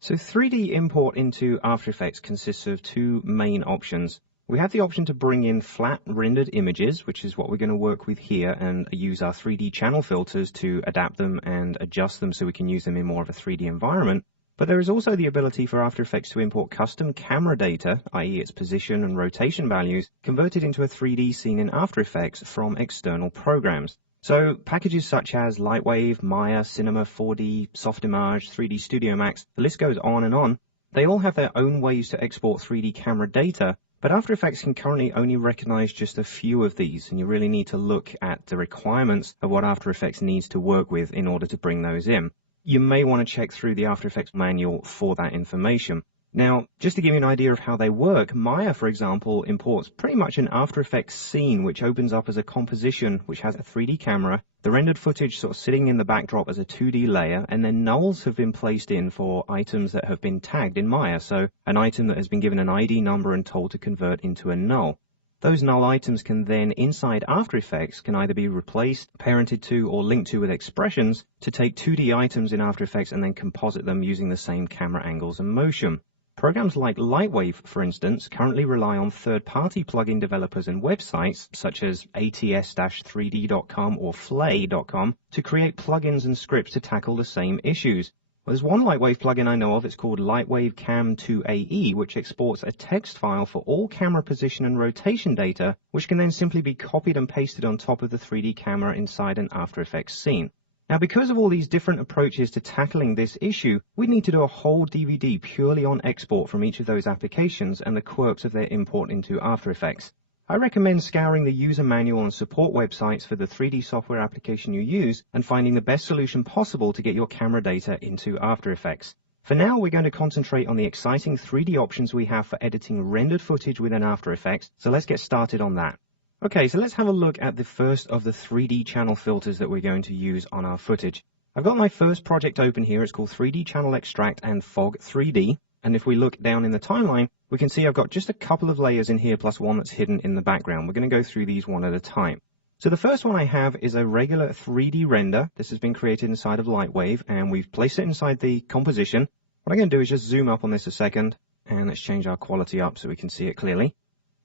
So 3D import into After Effects consists of two main options. We have the option to bring in flat rendered images, which is what we're going to work with here, and use our 3D channel filters to adapt them and adjust them so we can use them in more of a 3D environment. But there is also the ability for After Effects to import custom camera data, i.e. its position and rotation values, converted into a 3D scene in After Effects from external programs. So packages such as Lightwave, Maya, Cinema 4D, Softimage, 3D Studio Max, the list goes on, they all have their own ways to export 3D camera data, but After Effects can currently only recognize just a few of these, and you really need to look at the requirements of what After Effects needs to work with in order to bring those in. You may want to check through the After Effects manual for that information. Now, just to give you an idea of how they work, Maya, for example, imports pretty much an After Effects scene which opens up as a composition which has a 3D camera, the rendered footage sort of sitting in the backdrop as a 2D layer, and then nulls have been placed in for items that have been tagged in Maya, so an item that has been given an ID number and told to convert into a null. Those null items can then, inside After Effects, can either be replaced, parented to, or linked to with expressions to take 2D items in After Effects and then composite them using the same camera angles and motion. Programs like Lightwave, for instance, currently rely on third-party plugin developers and websites, such as ats-3d.com or flay.com, to create plugins and scripts to tackle the same issues. Well, there's one Lightwave plugin I know of, it's called Lightwave Cam 2AE, which exports a text file for all camera position and rotation data, which can then simply be copied and pasted on top of the 3D camera inside an After Effects scene. Now, because of all these different approaches to tackling this issue, we need to do a whole DVD purely on export from each of those applications and the quirks of their import into After Effects. I recommend scouring the user manual and support websites for the 3D software application you use and finding the best solution possible to get your camera data into After Effects. For now, we're going to concentrate on the exciting 3D options we have for editing rendered footage within After Effects, so let's get started on that. Okay, so let's have a look at the first of the 3D channel filters that we're going to use on our footage. I've got my first project open here. It's called 3D Channel Extract and Fog 3D. And if we look down in the timeline, we can see I've got just a couple of layers in here plus one that's hidden in the background. We're going to go through these one at a time. So the first one I have is a regular 3D render. This has been created inside of Lightwave, and we've placed it inside the composition. What I'm going to do is just zoom up on this a second, and let's change our quality up so we can see it clearly.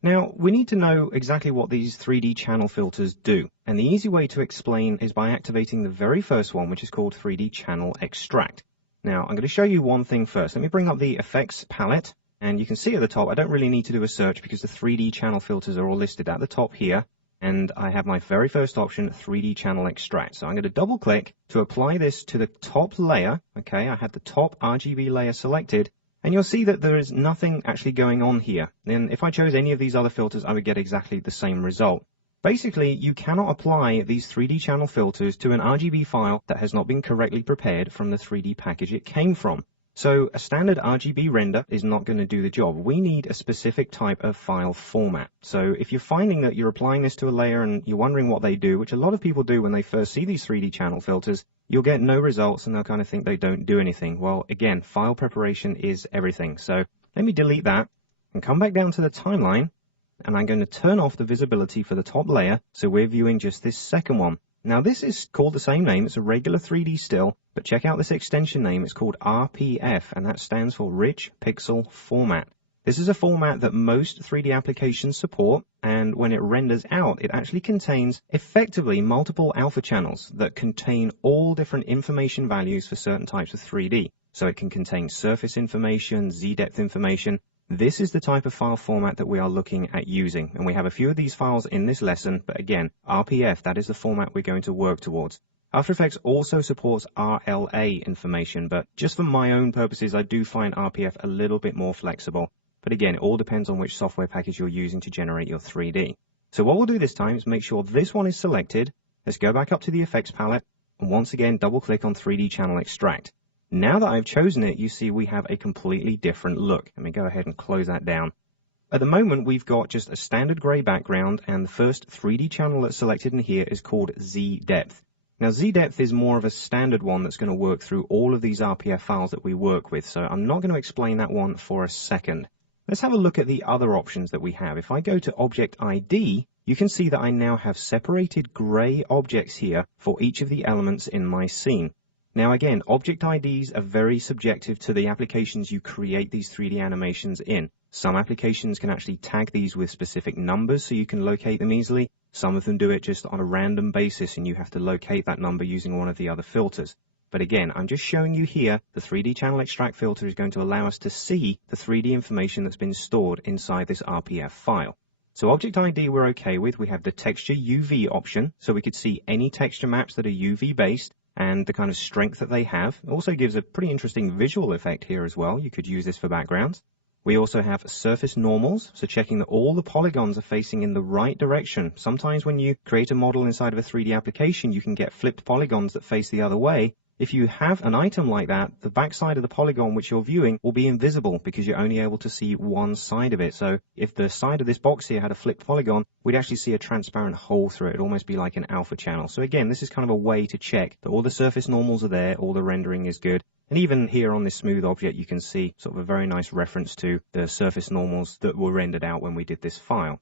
Now, we need to know exactly what these 3D channel filters do, and the easy way to explain is by activating the very first one, which is called 3D Channel Extract. Now, I'm going to show you one thing first. Let me bring up the effects palette, and you can see at the top, I don't really need to do a search because the 3D channel filters are all listed at the top here, and I have my very first option, 3D Channel Extract. So I'm going to double click to apply this to the top layer. Okay, I have the top RGB layer selected. And you'll see that there is nothing actually going on here. And if I chose any of these other filters, I would get exactly the same result. Basically, you cannot apply these 3D channel filters to an RGB file that has not been correctly prepared from the 3D package it came from. So a standard RGB render is not going to do the job. We need a specific type of file format. So if you're finding that you're applying this to a layer and you're wondering what they do, which a lot of people do when they first see these 3D channel filters, you'll get no results and they'll kind of think they don't do anything. Well, again, file preparation is everything. So let me delete that and come back down to the timeline, and I'm going to turn off the visibility for the top layer so we're viewing just this second one. Now, this is called the same name. It's a regular 3D still, but check out this extension name. It's called RPF, and that stands for Rich Pixel Format. This is a format that most 3D applications support, and when it renders out, it actually contains effectively multiple alpha channels that contain all different information values for certain types of 3D. So it can contain surface information, Z-depth information. This is the type of file format that we are looking at using, and we have a few of these files in this lesson, but again, RPF, that is the format we're going to work towards. After Effects also supports RLA information, but just for my own purposes, I do find RPF a little bit more flexible. But again, it all depends on which software package you're using to generate your 3D. So what we'll do this time is make sure this one is selected. Let's go back up to the effects palette, and once again, double click on 3D Channel Extract. Now that I've chosen it, you see we have a completely different look. Let me go ahead and close that down. At the moment, we've got just a standard gray background, and the first 3D channel that's selected in here is called Z-depth. Now, Z-depth is more of a standard one that's going to work through all of these RPF files that we work with, so I'm not going to explain that one for a second. Let's have a look at the other options that we have. If I go to Object ID, you can see that I now have separated gray objects here for each of the elements in my scene. Now again, object IDs are very subjective to the applications you create these 3D animations in. Some applications can actually tag these with specific numbers so you can locate them easily. Some of them do it just on a random basis and you have to locate that number using one of the other filters. But again, I'm just showing you here the 3D channel extract filter is going to allow us to see the 3D information that's been stored inside this RPF file. So object ID we're okay with. We have the texture UV option, so we could see any texture maps that are UV based and the kind of strength that they have. It also gives a pretty interesting visual effect here as well. You could use this for backgrounds. We also have surface normals, so checking that all the polygons are facing in the right direction. Sometimes when you create a model inside of a 3D application, you can get flipped polygons that face the other way. If you have an item like that, the backside of the polygon which you're viewing will be invisible because you're only able to see one side of it. So if the side of this box here had a flipped polygon, we'd actually see a transparent hole through it. It'd almost be like an alpha channel. So again, this is kind of a way to check that all the surface normals are there, all the rendering is good. And even here on this smooth object, you can see sort of a very nice reference to the surface normals that were rendered out when we did this file.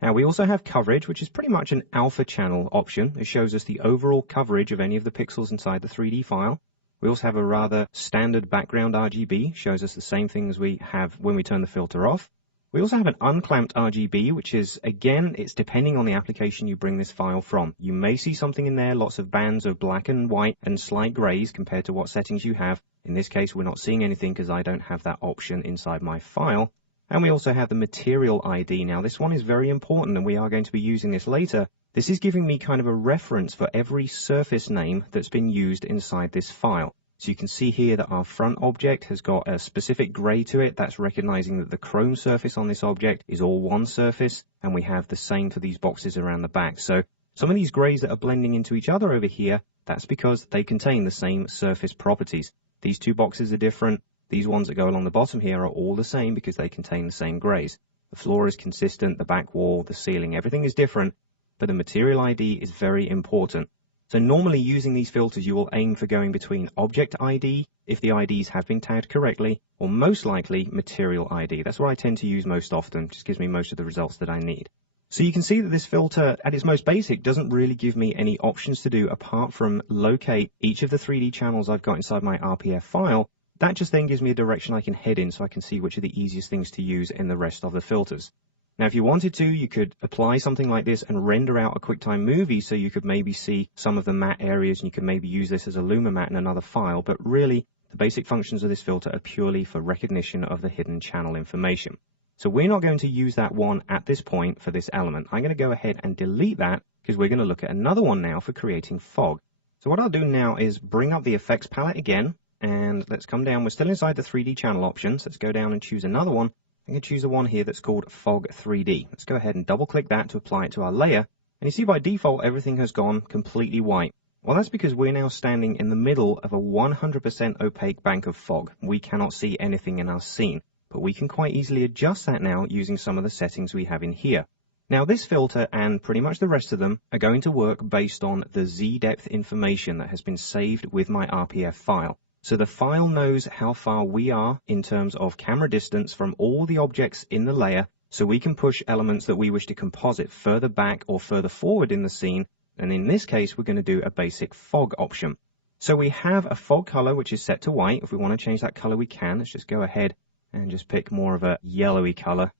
Now we also have coverage, which is pretty much an alpha channel option. It shows us the overall coverage of any of the pixels inside the 3D file. We also have a rather standard background RGB, shows us the same thing as we have when we turn the filter off. We also have an unclamped RGB, which is, again, it's depending on the application you bring this file from. You may see something in there, lots of bands of black and white and slight grays compared to what settings you have. In this case, we're not seeing anything because I don't have that option inside my file. And we also have the material ID. Now, this one is very important, and we are going to be using this later. This is giving me kind of a reference for every surface name that's been used inside this file. So you can see here that our front object has got a specific gray to it. That's recognizing that the chrome surface on this object is all one surface, and we have the same for these boxes around the back. So some of these grays that are blending into each other over here, that's because they contain the same surface properties. These two boxes are different. These ones that go along the bottom here are all the same because they contain the same grays. The floor is consistent, the back wall, the ceiling, everything is different, but the material ID is very important. So normally using these filters, you will aim for going between object ID, if the IDs have been tagged correctly, or most likely material ID. That's what I tend to use most often, just gives me most of the results that I need. So you can see that this filter, at its most basic, doesn't really give me any options to do apart from locate each of the 3D channels I've got inside my RPF file. That just then gives me a direction I can head in so I can see which are the easiest things to use in the rest of the filters. Now, if you wanted to, you could apply something like this and render out a QuickTime movie so you could maybe see some of the matte areas and you could maybe use this as a Luma matte in another file. But really, the basic functions of this filter are purely for recognition of the hidden channel information. So we're not going to use that one at this point for this element. I'm going to go ahead and delete that because we're going to look at another one now for creating fog. So what I'll do now is bring up the effects palette again. And let's come down. We're still inside the 3D channel options. Let's go down and choose another one. I'm going to choose the one here that's called Fog 3D. Let's go ahead and double click that to apply it to our layer. And you see by default, everything has gone completely white. Well, that's because we're now standing in the middle of a 100% opaque bank of fog. We cannot see anything in our scene, but we can quite easily adjust that now using some of the settings we have in here. Now, this filter and pretty much the rest of them are going to work based on the Z-depth information that has been saved with my RPF file. So the file knows how far we are in terms of camera distance from all the objects in the layer, so we can push elements that we wish to composite further back or further forward in the scene. And in this case, we're going to do a basic fog option. So we have a fog color, which is set to white. If we want to change that color, we can. Let's just go ahead and just pick more of a yellowy color.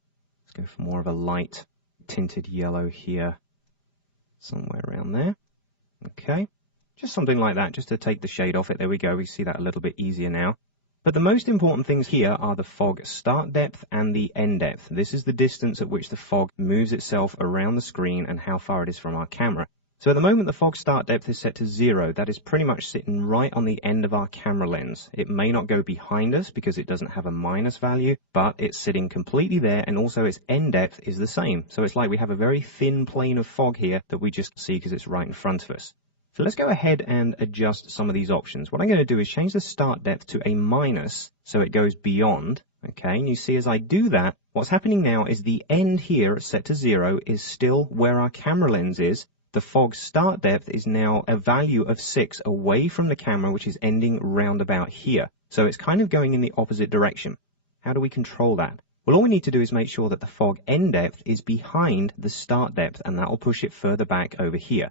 Let's go for more of a light tinted yellow here, somewhere around there. Okay. Just something like that, just to take the shade off it. There we go. We see that a little bit easier now. But the most important things here are the fog start depth and the end depth. This is the distance at which the fog moves itself around the screen and how far it is from our camera. So at the moment, the fog start depth is set to 0. That is pretty much sitting right on the end of our camera lens. It may not go behind us because it doesn't have a minus value, but it's sitting completely there, and also its end depth is the same. So it's like we have a very thin plane of fog here that we just see because it's right in front of us. So let's go ahead and adjust some of these options. What I'm going to do is change the start depth to a minus so it goes beyond. Okay, and you see as I do that, what's happening now is the end here set to 0 is still where our camera lens is. The fog start depth is now a value of 6 away from the camera, which is ending round about here. So it's kind of going in the opposite direction. How do we control that? Well, all we need to do is make sure that the fog end depth is behind the start depth, and that will push it further back over here.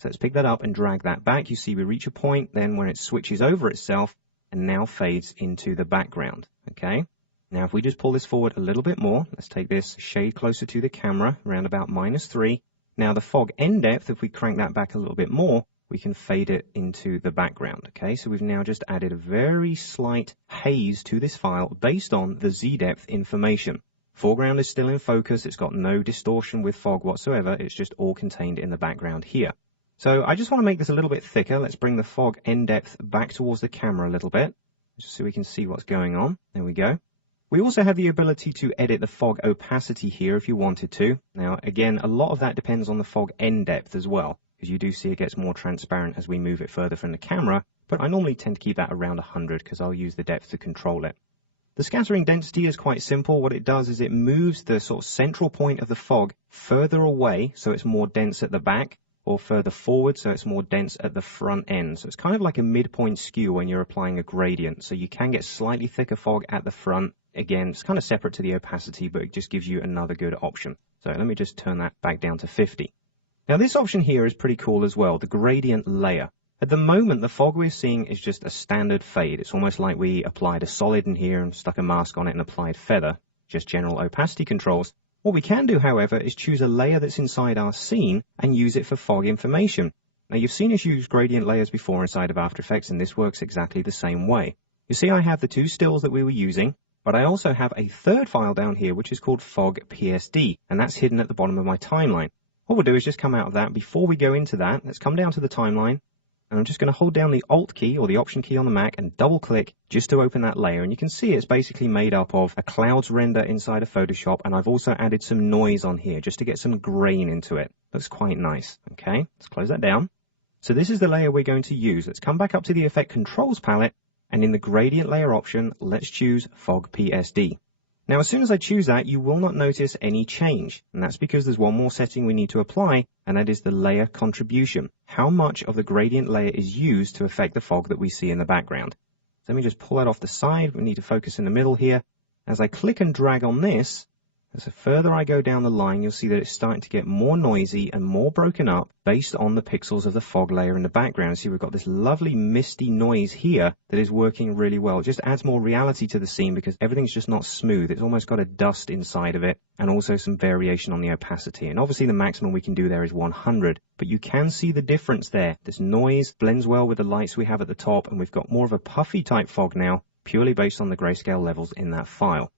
So let's pick that up and drag that back. You see we reach a point then when it switches over itself and now fades into the background, okay? Now if we just pull this forward a little bit more, let's take this shade closer to the camera, around about -3. Now the fog end depth, if we crank that back a little bit more, we can fade it into the background, okay? So we've now just added a very slight haze to this file based on the Z-depth information. Foreground is still in focus, it's got no distortion with fog whatsoever, it's just all contained in the background here. So I just want to make this a little bit thicker. Let's bring the fog end depth back towards the camera a little bit, just so we can see what's going on. There we go. We also have the ability to edit the fog opacity here if you wanted to. Now, again, a lot of that depends on the fog end depth as well, because you do see it gets more transparent as we move it further from the camera, but I normally tend to keep that around 100 because I'll use the depth to control it. The scattering density is quite simple. What it does is it moves the sort of central point of the fog further away, so it's more dense at the back, or further forward, so it's more dense at the front end. So it's kind of like a midpoint skew when you're applying a gradient. So you can get slightly thicker fog at the front. Again, it's kind of separate to the opacity, but it just gives you another good option. So let me just turn that back down to 50. Now this option here is pretty cool as well, the gradient layer. At the moment, the fog we're seeing is just a standard fade. It's almost like we applied a solid in here and stuck a mask on it and applied feather, just general opacity controls. What we can do, however, is choose a layer that's inside our scene and use it for fog information. Now you've seen us use gradient layers before inside of After Effects, and this works exactly the same way. You see I have the two stills that we were using, but I also have a third file down here which is called fog PSD, and that's hidden at the bottom of my timeline. What we'll do is just come out of that. Before we go into that, let's come down to the timeline, and I'm just going to hold down the Alt key or the Option key on the Mac and double click just to open that layer. And you can see it's basically made up of a clouds render inside of Photoshop, and I've also added some noise on here just to get some grain into it. Looks quite nice. Okay, let's close that down. So this is the layer we're going to use. Let's come back up to the Effect Controls palette, and in the Gradient Layer option, let's choose Fog PSD. Now, as soon as I choose that, you will not notice any change, and that's because there's one more setting we need to apply, and that is the layer contribution. How much of the gradient layer is used to affect the fog that we see in the background. So let me just pull that off the side. We need to focus in the middle here. As I click and drag on this, as the further I go down the line, you'll see that it's starting to get more noisy and more broken up based on the pixels of the fog layer in the background. See, we've got this lovely misty noise here that is working really well. It just adds more reality to the scene because everything's just not smooth. It's almost got a dust inside of it and also some variation on the opacity. And obviously the maximum we can do there is 100, but you can see the difference there. This noise blends well with the lights we have at the top, and we've got more of a puffy type fog now, purely based on the grayscale levels in that file.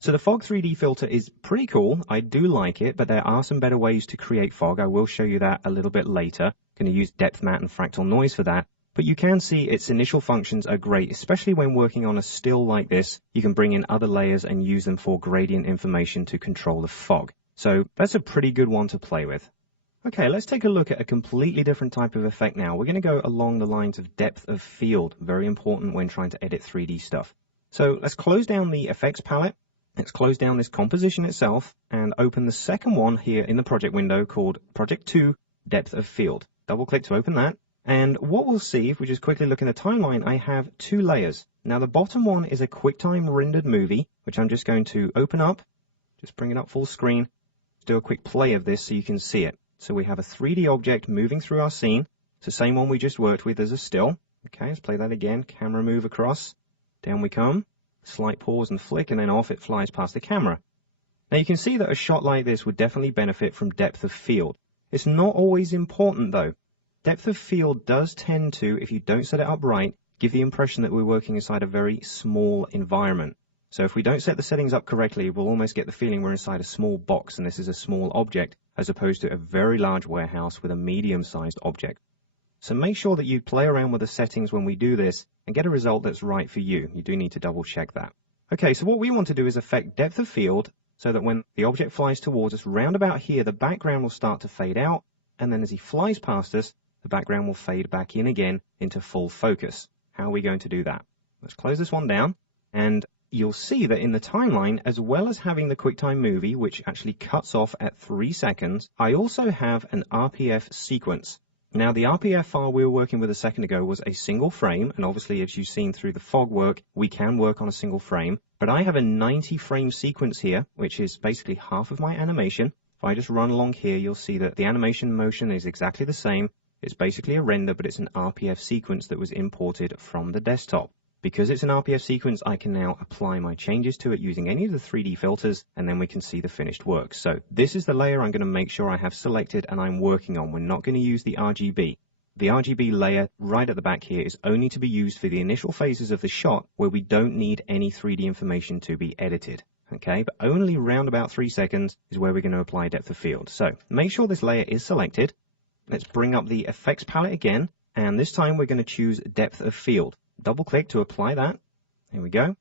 So the fog 3D filter is pretty cool. I do like it, but there are some better ways to create fog. I will show you that a little bit later. I'm going to use depth matte and fractal noise for that. But you can see its initial functions are great, especially when working on a still like this. You can bring in other layers and use them for gradient information to control the fog. So that's a pretty good one to play with. Okay, let's take a look at a completely different type of effect now. We're going to go along the lines of depth of field. Very important when trying to edit 3D stuff. So let's close down the effects palette. Let's close down this composition itself and open the second one here in the project window called Project 2 Depth of Field. Double click to open that. And what we'll see, if we just quickly look in the timeline, I have two layers. Now the bottom one is a QuickTime rendered movie, which I'm just going to open up, just bring it up full screen, do a quick play of this so you can see it. So we have a 3D object moving through our scene. It's the same one we just worked with as a still. Okay, let's play that again. Camera move across, down we come. Slight pause and flick, and then off it flies past the camera. Now you can see that a shot like this would definitely benefit from depth of field. It's not always important though. Depth of field does tend to, if you don't set it up right, give the impression that we're working inside a very small environment. So if we don't set the settings up correctly, we'll almost get the feeling we're inside a small box and this is a small object, as opposed to a very large warehouse with a medium-sized object. So make sure that you play around with the settings when we do this and get a result that's right for you. You do need to double check that. Okay, so what we want to do is affect depth of field so that when the object flies towards us, round about here, the background will start to fade out, and then as he flies past us, the background will fade back in again into full focus. How are we going to do that? Let's close this one down, and you'll see that in the timeline, as well as having the QuickTime movie, which actually cuts off at 3 seconds, I also have an RPF sequence. Now, the RPF file we were working with a second ago was a single frame, and obviously, as you've seen through the fog work, we can work on a single frame, but I have a 90 frame sequence here, which is basically half of my animation. If I just run along here, you'll see that the animation motion is exactly the same. It's basically a render, but it's an RPF sequence that was imported from the desktop. Because it's an RPF sequence, I can now apply my changes to it using any of the 3D filters, and then we can see the finished work. So this is the layer I'm going to make sure I have selected and I'm working on. We're not going to use the RGB. The RGB layer right at the back here is only to be used for the initial phases of the shot where we don't need any 3D information to be edited. Okay, but only around about 3 seconds is where we're going to apply depth of field. So make sure this layer is selected. Let's bring up the effects palette again, and this time we're going to choose depth of field. Double click to apply that. There we go.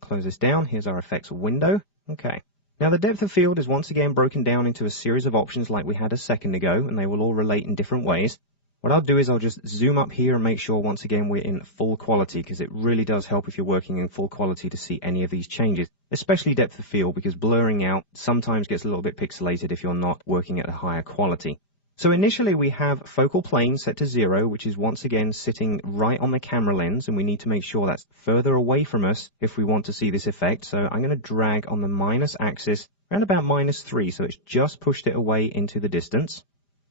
Close this down. Here's our effects window. Okay. Now the depth of field is once again broken down into a series of options like we had a second ago, and they will all relate in different ways. What I'll do is I'll just zoom up here and make sure once again we're in full quality, because it really does help if you're working in full quality to see any of these changes, especially depth of field, because blurring out sometimes gets a little bit pixelated if you're not working at a higher quality. So initially we have focal plane set to 0, which is once again sitting right on the camera lens, and we need to make sure that's further away from us if we want to see this effect. So I'm going to drag on the minus axis around about -3, so it's just pushed it away into the distance.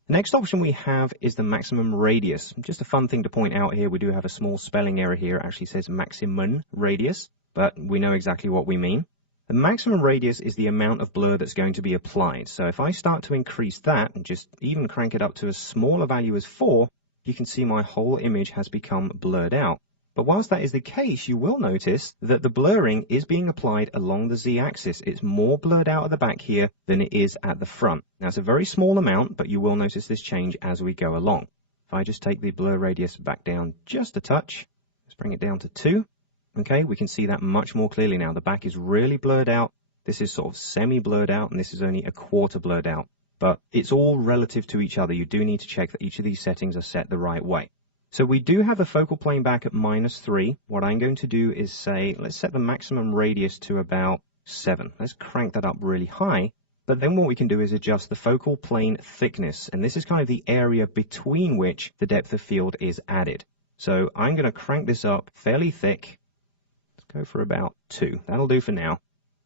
The next option we have is the maximum radius. Just a fun thing to point out here, we do have a small spelling error here. It actually says maximum radius, but we know exactly what we mean. The maximum radius is the amount of blur that's going to be applied. So if I start to increase that and just even crank it up to a smaller value as 4, you can see my whole image has become blurred out. But whilst that is the case, you will notice that the blurring is being applied along the z-axis. It's more blurred out at the back here than it is at the front. Now, it's a very small amount, but you will notice this change as we go along. If I just take the blur radius back down just a touch, let's bring it down to 2. Okay, we can see that much more clearly now. The back is really blurred out. This is sort of semi-blurred out, and this is only a quarter blurred out. But it's all relative to each other. You do need to check that each of these settings are set the right way. So we do have the focal plane back at -3. What I'm going to do is say, let's set the maximum radius to about 7. Let's crank that up really high. But then what we can do is adjust the focal plane thickness. And this is kind of the area between which the depth of field is added. So I'm going to crank this up fairly thick. Let's go for about 2. That'll do for now.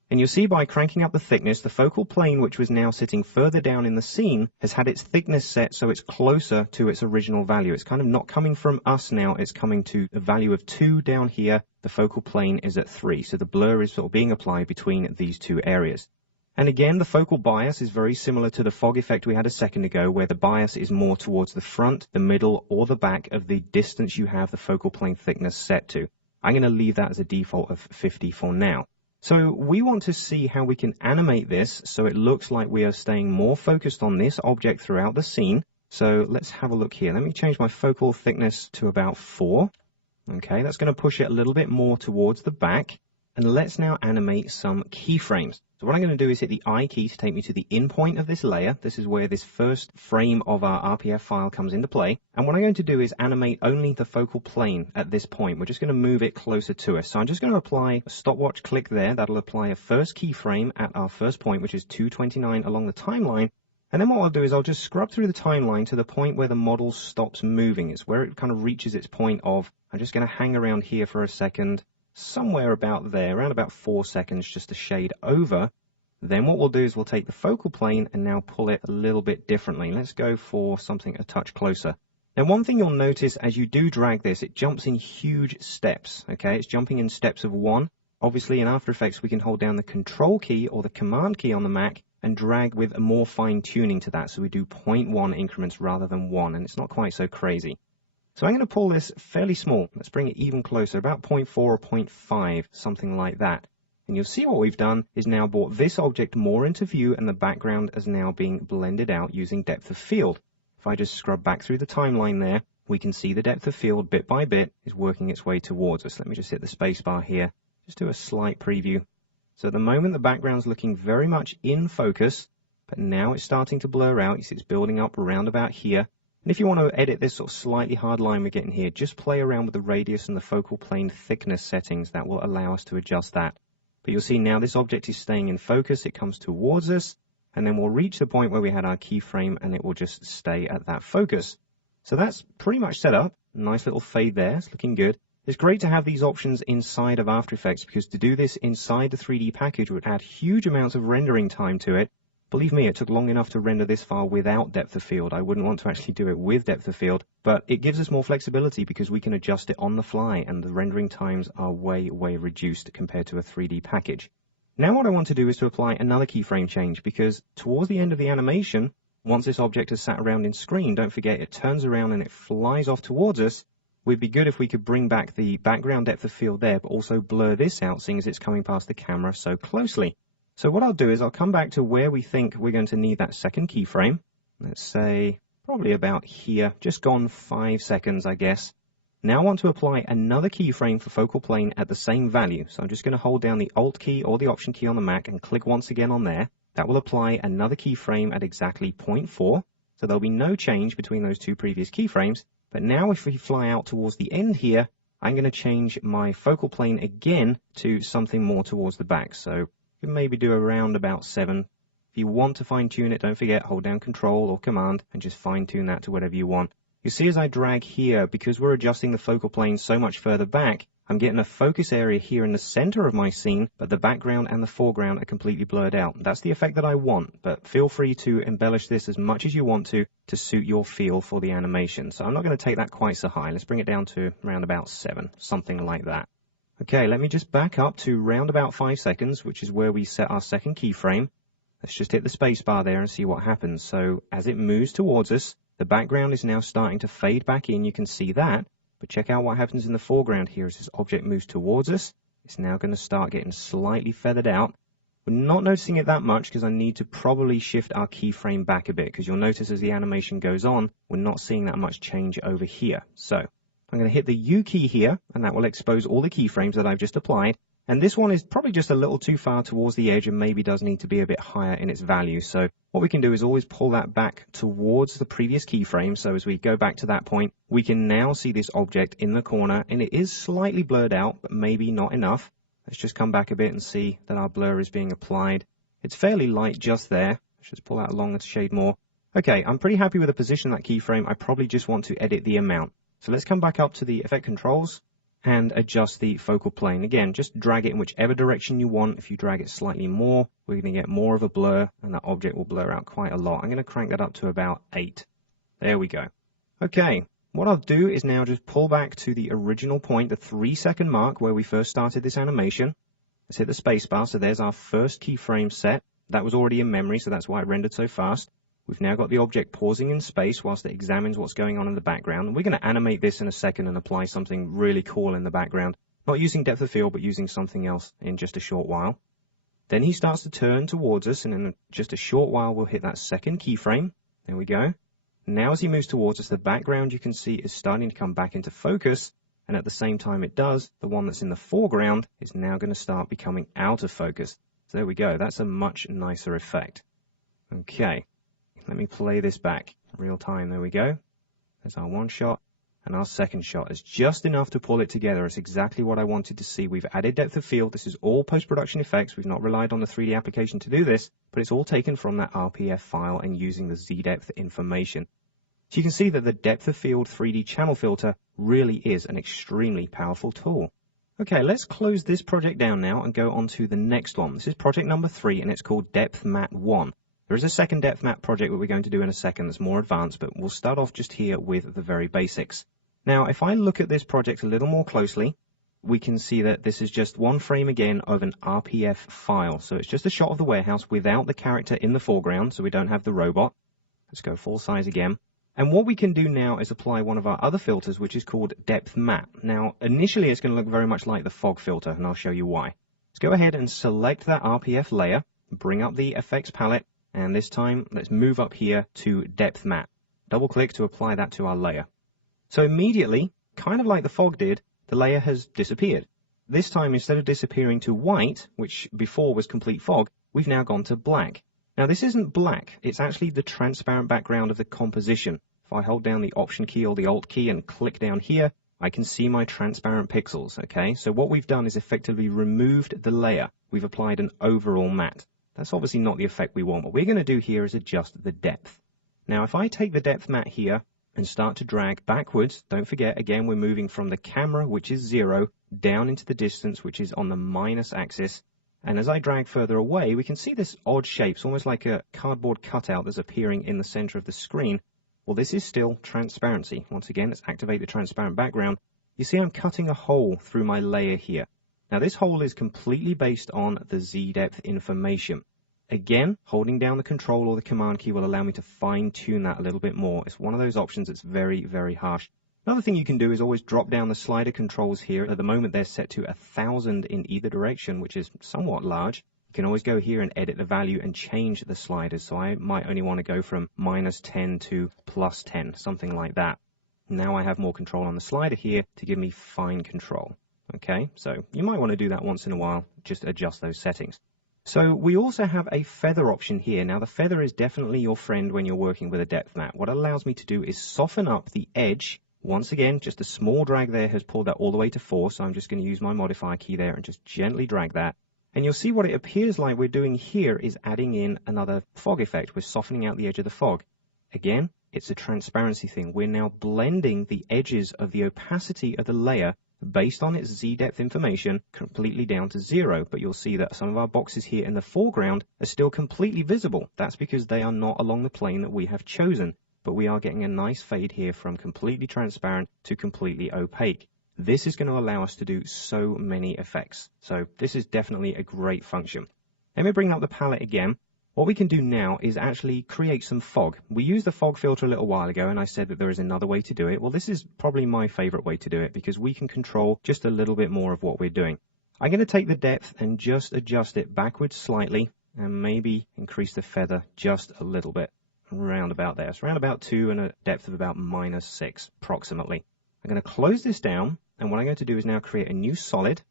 And you'll see by cranking up the thickness, the focal plane, which was now sitting further down in the scene, has had its thickness set so it's closer to its original value. It's kind of not coming from us now, it's coming to a value of 2 down here. The focal plane is at 3, so the blur is sort of being applied between these two areas. And again, the focal bias is very similar to the fog effect we had a second ago, where the bias is more towards the front, the middle, or the back of the distance you have the focal plane thickness set to. I'm going to leave that as a default of 50 for now. So we want to see how we can animate this so it looks like we are staying more focused on this object throughout the scene. So let's have a look here. Let me change my focal thickness to about 4. Okay, that's going to push it a little bit more towards the back. And let's now animate some keyframes. So what I'm going to do is hit the I key to take me to the in point of this layer. This is where this first frame of our RPF file comes into play. And what I'm going to do is animate only the focal plane at this point. We're just going to move it closer to us. So I'm just going to apply a stopwatch click there. That'll apply a first keyframe at our first point, which is 229 along the timeline. And then what I'll do is I'll just scrub through the timeline to the point where the model stops moving. It's where it kind of reaches its point of, I'm just going to hang around here for a second. Somewhere about there, around about 4 seconds, just a shade over. Then what we'll do is we'll take the focal plane and now pull it a little bit differently. Let's go for something a touch closer. Now, one thing you'll notice as you do drag this, it jumps in huge steps, okay? It's jumping in steps of 1. Obviously, in After Effects, we can hold down the Control key or the Command key on the Mac and drag with a more fine tuning to that. So we do 0.1 increments rather than 1, and it's not quite so crazy. So I'm going to pull this fairly small. Let's bring it even closer, about 0.4 or 0.5, something like that. And you'll see what we've done is now brought this object more into view, and the background is now being blended out using depth of field. If I just scrub back through the timeline there, we can see the depth of field bit by bit is working its way towards us. Let me just hit the space bar here, just do a slight preview. So at the moment, the background's looking very much in focus, but now it's starting to blur out. You see it's building up around about here. And if you want to edit this sort of slightly hard line we're getting here, just play around with the radius and the focal plane thickness settings. That will allow us to adjust that. But you'll see now this object is staying in focus. It comes towards us, and then we'll reach the point where we had our keyframe, and it will just stay at that focus. So that's pretty much set up. Nice little fade there. It's looking good. It's great to have these options inside of After Effects, because to do this inside the 3D package would add huge amounts of rendering time to it. Believe me, it took long enough to render this file without depth of field. I wouldn't want to actually do it with depth of field, but it gives us more flexibility because we can adjust it on the fly, and the rendering times are way reduced compared to a 3D package. Now what I want to do is to apply another keyframe change, because towards the end of the animation, once this object has sat around in screen, don't forget it turns around and it flies off towards us. Would be good if we could bring back the background depth of field there, but also blur this out, seeing as it's coming past the camera so closely. So what I'll do is I'll come back to where we think we're going to need that second keyframe. Let's say probably about here, just gone 5 seconds, I guess. Now I want to apply another keyframe for focal plane at the same value. So I'm just going to hold down the Alt key or the Option key on the Mac and click once again on there. That will apply another keyframe at exactly 0.4. So there'll be no change between those two previous keyframes. But now if we fly out towards the end here, I'm going to change my focal plane again to something more towards the back. So you can maybe do around about 7. If you want to fine tune it, don't forget, hold down Control or Command and just fine tune that to whatever you want. You see as I drag here, because we're adjusting the focal plane so much further back, I'm getting a focus area here in the center of my scene, but the background and the foreground are completely blurred out. That's the effect that I want, but feel free to embellish this as much as you want to suit your feel for the animation. So I'm not going to take that quite so high. Let's bring it down to around about 7, something like that. Okay, let me just back up to round about 5 seconds, which is where we set our second keyframe. Let's just hit the space bar there and see what happens. So as it moves towards us, the background is now starting to fade back in. You can see that. But check out what happens in the foreground here as this object moves towards us. It's now going to start getting slightly feathered out. We're not noticing it that much because I need to probably shift our keyframe back a bit, because you'll notice as the animation goes on, we're not seeing that much change over here. So I'm going to hit the U key here, and that will expose all the keyframes that I've just applied. And this one is probably just a little too far towards the edge and maybe does need to be a bit higher in its value. So what we can do is always pull that back towards the previous keyframe. So as we go back to that point, we can now see this object in the corner, and it is slightly blurred out, but maybe not enough. Let's just come back a bit and see that our blur is being applied. It's fairly light just there. Let's just pull that along a shade more. Okay, I'm pretty happy with the position of that keyframe. I probably just want to edit the amount. So let's come back up to the Effect Controls and adjust the focal plane. Again, just drag it in whichever direction you want. If you drag it slightly more, we're going to get more of a blur, and that object will blur out quite a lot. I'm going to crank that up to about 8. There we go. Okay, what I'll do is now just pull back to the original point, the 3-second mark where we first started this animation. Let's hit the space bar. So there's our first keyframe set. That was already in memory, so that's why it rendered so fast. We've now got the object pausing in space whilst it examines what's going on in the background. We're going to animate this in a second and apply something really cool in the background. Not using depth of field, but using something else in just a short while. Then he starts to turn towards us, and in just a short while, we'll hit that second keyframe. There we go. Now as he moves towards us, the background you can see is starting to come back into focus. And at the same time it does, the one that's in the foreground is now going to start becoming out of focus. So there we go. That's a much nicer effect. Okay. Let me play this back. Real time, there we go. There's our one shot, and our second shot is just enough to pull it together. It's exactly what I wanted to see. We've added depth of field. This is all post-production effects. We've not relied on the 3D application to do this, but it's all taken from that RPF file and using the Z-depth information. So you can see that the depth of field 3D channel filter really is an extremely powerful tool. Okay, let's close this project down now and go on to the next one. This is project number 3, and it's called Depth Mat 1. There is a second depth map project that we're going to do in a second that's more advanced, but we'll start off just here with the very basics. Now, if I look at this project a little more closely, we can see that this is just one frame again of an RPF file. So it's just a shot of the warehouse without the character in the foreground, so we don't have the robot. Let's go full size again. And what we can do now is apply one of our other filters, which is called Depth Map. Now, initially it's going to look very much like the fog filter, and I'll show you why. Let's go ahead and select that RPF layer, bring up the effects palette, and this time, let's move up here to Depth Map. Double click to apply that to our layer. So immediately, kind of like the fog did, the layer has disappeared. This time, instead of disappearing to white, which before was complete fog, we've now gone to black. Now this isn't black, it's actually the transparent background of the composition. If I hold down the Option key or the Alt key and click down here, I can see my transparent pixels, okay? So what we've done is effectively removed the layer. We've applied an overall matte. That's obviously not the effect we want. What we're going to do here is adjust the depth. Now, if I take the depth mat here and start to drag backwards, don't forget, again, we're moving from the camera, which is 0, down into the distance, which is on the minus axis. And as I drag further away, we can see this odd shape. It's almost like a cardboard cutout that's appearing in the center of the screen. Well, this is still transparency. Once again, let's activate the transparent background. You see I'm cutting a hole through my layer here. Now this hole is completely based on the Z-depth information. Again, holding down the control or the command key will allow me to fine-tune that a little bit more. It's one of those options that's very, very harsh. Another thing you can do is always drop down the slider controls here. At the moment they're set to 1000 in either direction, which is somewhat large. You can always go here and edit the value and change the sliders. So I might only want to go from -10 to +10, something like that. Now I have more control on the slider here to give me fine control. Okay, so you might want to do that once in a while, just adjust those settings. So we also have a feather option here. Now the feather is definitely your friend when you're working with a depth map. What it allows me to do is soften up the edge. Once again, just a small drag there has pulled that all the way to 4, so I'm just going to use my modifier key there and just gently drag that. And you'll see what it appears like we're doing here is adding in another fog effect. We're softening out the edge of the fog. Again, it's a transparency thing. We're now blending the edges of the opacity of the layer based on its Z-depth information completely down to 0. But you'll see that some of our boxes here in the foreground are still completely visible. That's because they are not along the plane that we have chosen. But we are getting a nice fade here from completely transparent to completely opaque. This is going to allow us to do so many effects. So this is definitely a great function. Let me bring up the palette again. What we can do now is actually create some fog. We used the fog filter a little while ago, and I said that there is another way to do it. Well, this is probably my favorite way to do it because we can control just a little bit more of what we're doing. I'm going to take the depth and just adjust it backwards slightly and maybe increase the feather just a little bit. Around about there. So around about 2 and a depth of about -6 approximately. I'm going to close this down, and what I'm going to do is now create a new solid.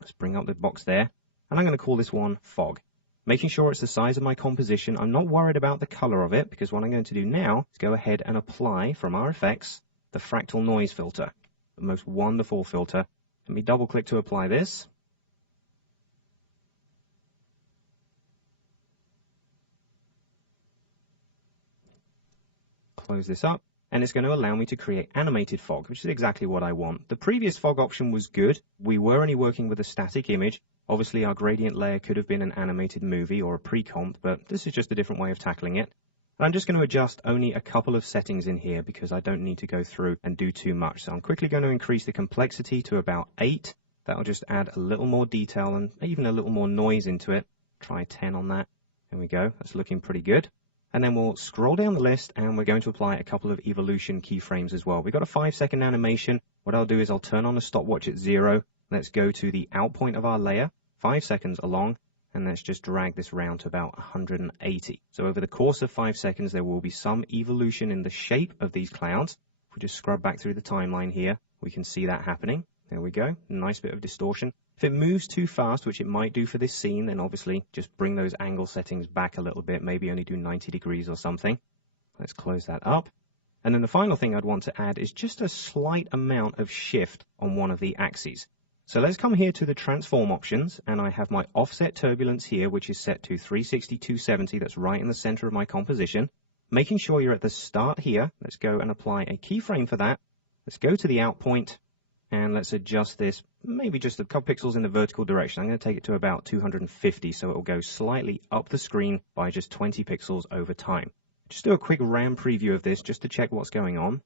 Let's bring up the box there, and I'm going to call this one fog. Making sure it's the size of my composition. I'm not worried about the color of it because what I'm going to do now is go ahead and apply from our effects the fractal noise filter, the most wonderful filter. Let me double click to apply this. Close this up, and it's going to allow me to create animated fog, which is exactly what I want. The previous fog option was good. We were only working with a static image. Obviously, our gradient layer could have been an animated movie or a pre-comp, but this is just a different way of tackling it. And I'm just going to adjust only a couple of settings in here because I don't need to go through and do too much. So I'm quickly going to increase the complexity to about 8. That'll just add a little more detail and even a little more noise into it. Try 10 on that. There we go. That's looking pretty good. And then we'll scroll down the list and we're going to apply a couple of evolution keyframes as well. We've got a 5-second animation. What I'll do is I'll turn on the stopwatch at 0. Let's go to the out point of our layer, 5 seconds along, and let's just drag this round to about 180. So over the course of 5 seconds, there will be some evolution in the shape of these clouds. If we just scrub back through the timeline here, we can see that happening. There we go. Nice bit of distortion. If it moves too fast, which it might do for this scene, then obviously just bring those angle settings back a little bit, maybe only do 90 degrees or something. Let's close that up. And then the final thing I'd want to add is just a slight amount of shift on one of the axes. So let's come here to the transform options, and I have my offset turbulence here, which is set to 360-270. That's right in the center of my composition. Making sure you're at the start here. Let's go and apply a keyframe for that. Let's go to the out point, and let's adjust this maybe just a couple pixels in the vertical direction. I'm going to take it to about 250, so it will go slightly up the screen by just 20 pixels over time. Just do a quick RAM preview of this just to check what's going on.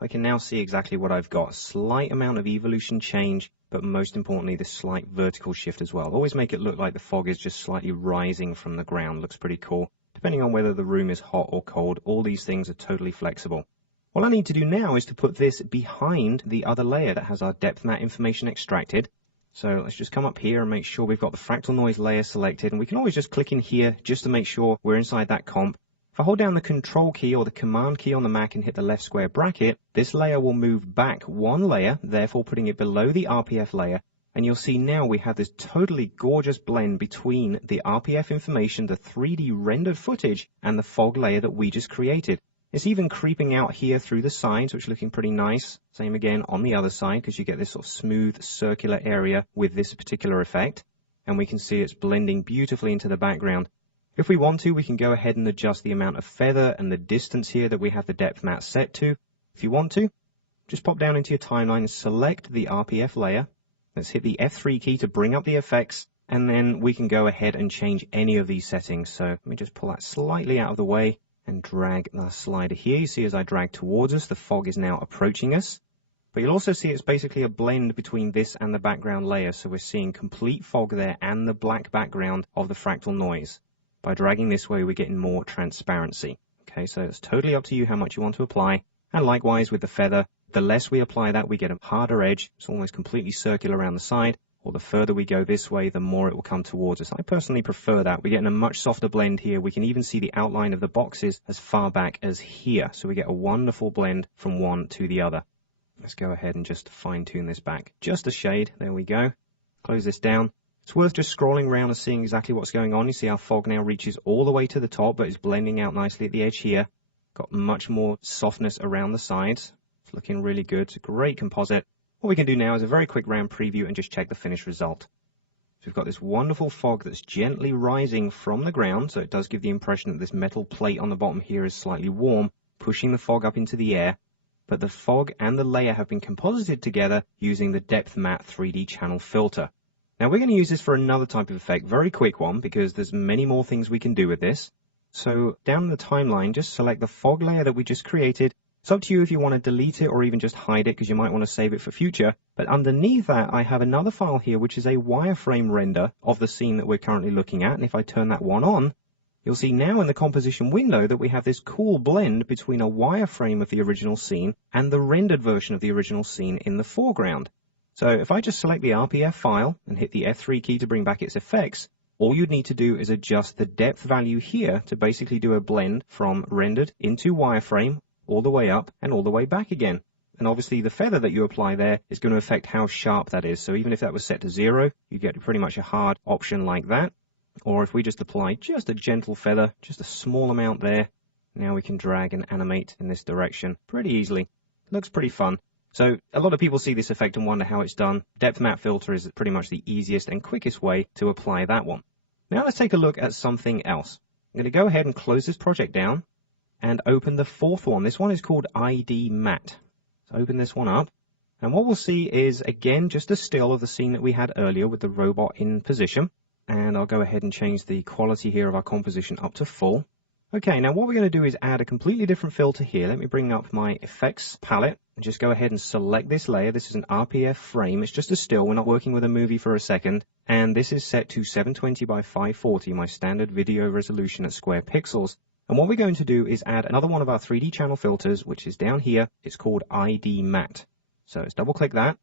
I can now see exactly what I've got. Slight amount of evolution change, but most importantly, this slight vertical shift as well. Always make it look like the fog is just slightly rising from the ground. Looks pretty cool. Depending on whether the room is hot or cold, all these things are totally flexible. What I need to do now is to put this behind the other layer that has our depth map information extracted. So let's just come up here and make sure we've got the fractal noise layer selected. And we can always just click in here just to make sure we're inside that comp. If I hold down the control key or the command key on the Mac and hit the left square bracket, this layer will move back one layer, therefore putting it below the RPF layer. And you'll see now we have this totally gorgeous blend between the RPF information, the 3D rendered footage, and the fog layer that we just created. It's even creeping out here through the sides, which are looking pretty nice. Same again on the other side, because you get this sort of smooth circular area with this particular effect. And we can see it's blending beautifully into the background. If we want to, we can go ahead and adjust the amount of feather and the distance here that we have the depth map set to. If you want to, just pop down into your timeline and select the RPF layer. Let's hit the F3 key to bring up the effects. and then we can go ahead and change any of these settings. So let me just pull that slightly out of the way and drag the slider here. You see as I drag towards us, the fog is now approaching us. But you'll also see it's basically a blend between this and the background layer. So we're seeing complete fog there and the black background of the fractal noise. By dragging this way, we're getting more transparency. Okay, so it's totally up to you how much you want to apply. And likewise with the feather, the less we apply that, we get a harder edge. It's almost completely circular around the side. Or the further we go this way, the more it will come towards us. I personally prefer that. We're getting a much softer blend here. We can even see the outline of the boxes as far back as here. So we get a wonderful blend from one to the other. Let's go ahead and just fine tune this back just a shade. There we go. Close this down. It's worth just scrolling around and seeing exactly what's going on. You see our fog now reaches all the way to the top, but it's blending out nicely at the edge here. Got much more softness around the sides. It's looking really good. It's a great composite. What we can do now is a very quick round preview and just check the finished result. So we've got this wonderful fog that's gently rising from the ground, so it does give the impression that this metal plate on the bottom here is slightly warm, pushing the fog up into the air. But the fog and the layer have been composited together using the depth matte 3D channel filter. Now we're going to use this for another type of effect, very quick one, because there's many more things we can do with this. So down in the timeline, just select the fog layer that we just created. It's up to you if you want to delete it or even just hide it because you might want to save it for future. But underneath that, I have another file here, which is a wireframe render of the scene that we're currently looking at. And if I turn that one on, you'll see now in the composition window that we have this cool blend between a wireframe of the original scene and the rendered version of the original scene in the foreground. So if I just select the RPF file and hit the F3 key to bring back its effects, all you'd need to do is adjust the depth value here to basically do a blend from rendered into wireframe all the way up and all the way back again. And obviously the feather that you apply there is going to affect how sharp that is. So even if that was set to 0, you get pretty much a hard option like that. Or if we just apply just a gentle feather, just a small amount there, now we can drag and animate in this direction pretty easily. Looks pretty fun. So a lot of people see this effect and wonder how it's done. Depth matte filter is pretty much the easiest and quickest way to apply that one. Now let's take a look at something else. I'm going to go ahead and close this project down and open the fourth one. This one is called ID Matte. So open this one up. And what we'll see is, again, just a still of the scene that we had earlier with the robot in position. And I'll go ahead and change the quality here of our composition up to full. Okay, now what we're going to do is add a completely different filter here. Let me bring up my effects palette and just go ahead and select this layer. This is an RPF frame. It's just a still. We're not working with a movie for a second. And this is set to 720 by 540, my standard video resolution at square pixels. And what we're going to do is add another one of our 3D channel filters, which is down here. It's called ID Matte. So let's double click that.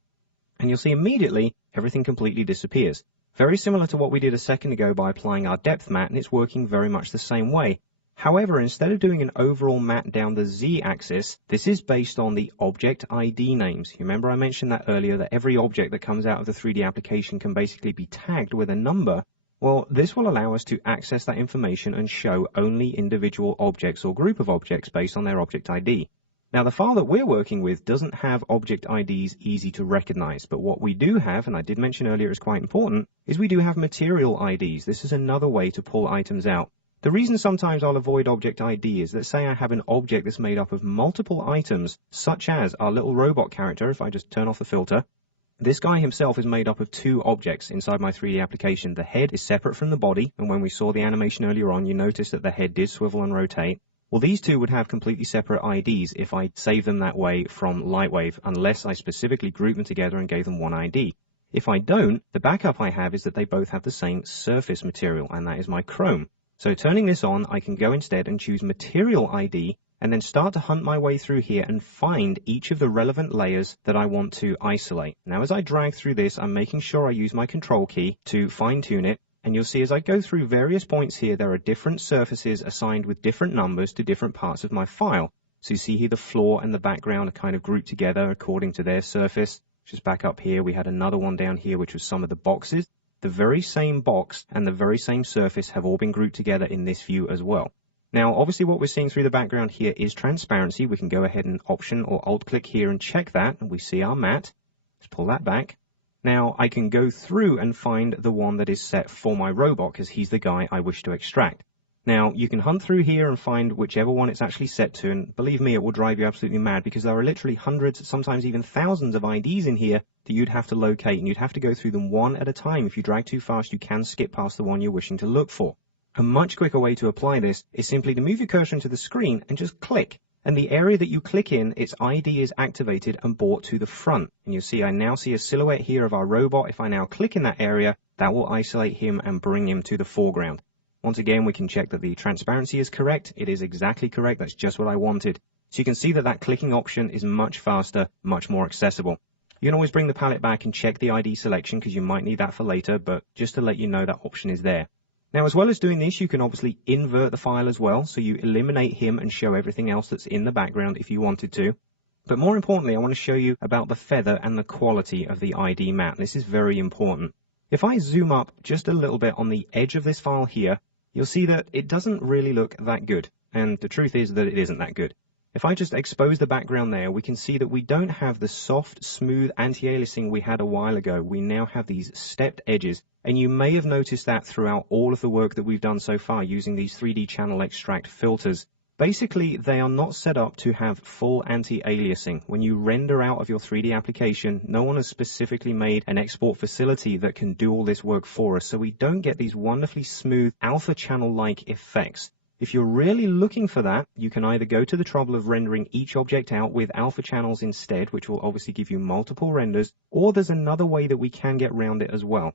And you'll see immediately everything completely disappears. Very similar to what we did a second ago by applying our depth matte, and it's working very much the same way. However, instead of doing an overall matte down the Z-axis, this is based on the object ID names. You remember I mentioned that earlier, that every object that comes out of the 3D application can basically be tagged with a number. Well, this will allow us to access that information and show only individual objects or group of objects based on their object ID. Now, the file that we're working with doesn't have object IDs easy to recognize, but what we do have, and I did mention earlier is quite important, is we do have material IDs. This is another way to pull items out. The reason sometimes I'll avoid object ID is that, say I have an object that's made up of multiple items, such as our little robot character. If I just turn off the filter, this guy himself is made up of two objects inside my 3D application. The head is separate from the body, and when we saw the animation earlier on, you noticed that the head did swivel and rotate. Well, these two would have completely separate IDs if I save them that way from Lightwave, unless I specifically group them together and gave them one ID. If I don't, the backup I have is that they both have the same surface material, and that is my chrome. So turning this on, I can go instead and choose Material ID, and then start to hunt my way through here and find each of the relevant layers that I want to isolate. Now, as I drag through this, I'm making sure I use my Control key to fine-tune it. And you'll see as I go through various points here, there are different surfaces assigned with different numbers to different parts of my file. So you see here the floor and the background are kind of grouped together according to their surface. Just back up here, we had another one down here, which was some of the boxes. The very same box and the very same surface have all been grouped together in this view as well. Now, obviously what we're seeing through the background here is transparency. We can go ahead and Option or Alt click here and check that, and we see our matte. Let's pull that back. Now, I can go through and find the one that is set for my robot because he's the guy I wish to extract. Now, you can hunt through here and find whichever one it's actually set to, and believe me, it will drive you absolutely mad because there are literally hundreds, sometimes even thousands of IDs in here that you'd have to locate, and you'd have to go through them one at a time. If you drag too fast, you can skip past the one you're wishing to look for. A much quicker way to apply this is simply to move your cursor into the screen and just click. And the area that you click in, its ID is activated and brought to the front. And you'll see I now see a silhouette here of our robot. If I now click in that area, that will isolate him and bring him to the foreground. Once again, we can check that the transparency is correct. It is exactly correct. That's just what I wanted. So you can see that that clicking option is much faster, much more accessible. You can always bring the palette back and check the ID selection because you might need that for later, but just to let you know that option is there. Now, as well as doing this, you can obviously invert the file as well. So you eliminate him and show everything else that's in the background if you wanted to. But more importantly, I want to show you about the feather and the quality of the ID mat. This is very important. If I zoom up just a little bit on the edge of this file here, you'll see that it doesn't really look that good. And the truth is that it isn't that good. If I just expose the background there, we can see that we don't have the soft, smooth anti-aliasing we had a while ago. We now have these stepped edges. And you may have noticed that throughout all of the work that we've done so far using these 3D channel extract filters. Basically, they are not set up to have full anti-aliasing. When you render out of your 3D application, no one has specifically made an export facility that can do all this work for us. So we don't get these wonderfully smooth alpha channel-like effects. If you're really looking for that, you can either go to the trouble of rendering each object out with alpha channels instead, which will obviously give you multiple renders, or there's another way that we can get around it as well.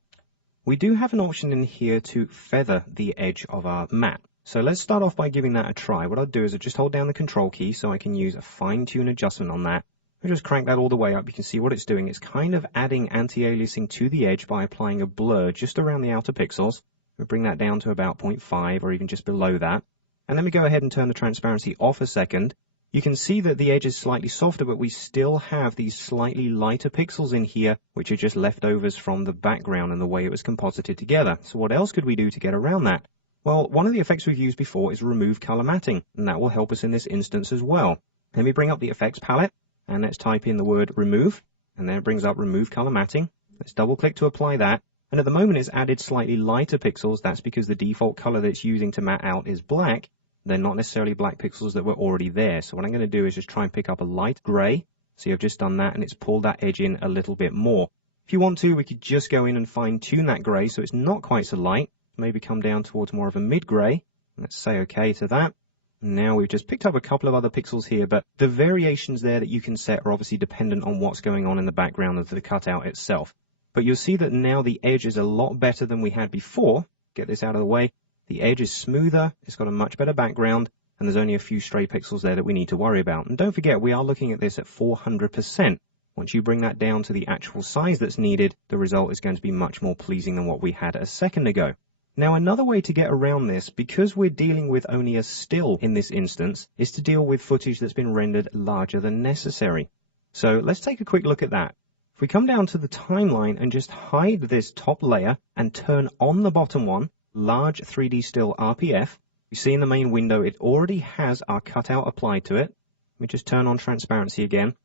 We do have an option in here to feather the edge of our mat. So let's start off by giving that a try. What I'll do is I'll just hold down the control key so I can use a fine-tune adjustment on that. I'll just crank that all the way up. You can see what it's doing. It's kind of adding anti-aliasing to the edge by applying a blur just around the outer pixels. We'll bring that down to about 0.5 or even just below that. And then we go ahead and turn the transparency off a second. You can see that the edge is slightly softer, but we still have these slightly lighter pixels in here, which are just leftovers from the background and the way it was composited together. So what else could we do to get around that? Well, one of the effects we've used before is remove color matting, and that will help us in this instance as well. Let me bring up the effects palette, and let's type in the word remove, and then it brings up remove color matting. Let's double click to apply that. And at the moment it's added slightly lighter pixels. That's because the default color that it's using to mat out is black. They're not necessarily black pixels that were already there. So what I'm going to do is just try and pick up a light gray. See, I've just done that and it's pulled that edge in a little bit more. If you want to, we could just go in and fine tune that gray so it's not quite so light. Maybe come down towards more of a mid gray. Let's say okay to that. Now we've just picked up a couple of other pixels here, but the variations there that you can set are obviously dependent on what's going on in the background of the cutout itself. But you'll see that now the edge is a lot better than we had before. Get this out of the way. The edge is smoother, it's got a much better background, and there's only a few stray pixels there that we need to worry about. And don't forget, we are looking at this at 400%. Once you bring that down to the actual size that's needed, the result is going to be much more pleasing than what we had a second ago. Now, another way to get around this, because we're dealing with only a still in this instance, is to deal with footage that's been rendered larger than necessary. So let's take a quick look at that. If we come down to the timeline and just hide this top layer and turn on the bottom one, large 3D still RPF, you see in the main window it already has our cutout applied to it. Let me just turn on transparency again.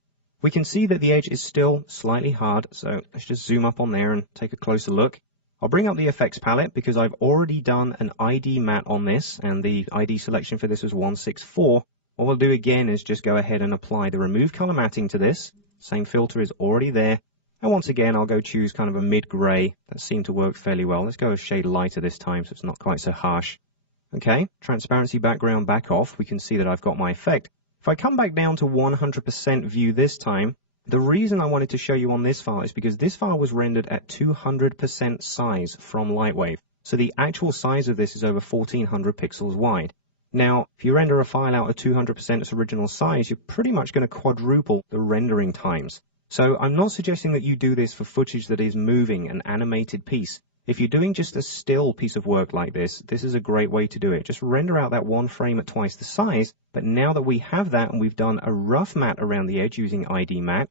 We can see that the edge is still slightly hard, so let's just zoom up on there and take a closer look. I'll bring up the effects palette because I've already done an ID mat on this, and the ID selection for this was 164. What we'll do again is just go ahead and apply the remove color matting to this. Same filter is already there. And once again, I'll go choose kind of a mid-gray. That seemed to work fairly well. Let's go a shade lighter this time so it's not quite so harsh. Okay, transparency background back off. We can see that I've got my effect. If I come back down to 100% view this time, the reason I wanted to show you on this file is because this file was rendered at 200% size from Lightwave. So the actual size of this is over 1400 pixels wide. Now, if you render a file out at 200% its original size, you're pretty much going to quadruple the rendering times. So I'm not suggesting that you do this for footage that is moving, an animated piece. If you're doing just a still piece of work like this, this is a great way to do it. Just render out that one frame at twice the size. But now that we have that and we've done a rough mat around the edge using ID mat,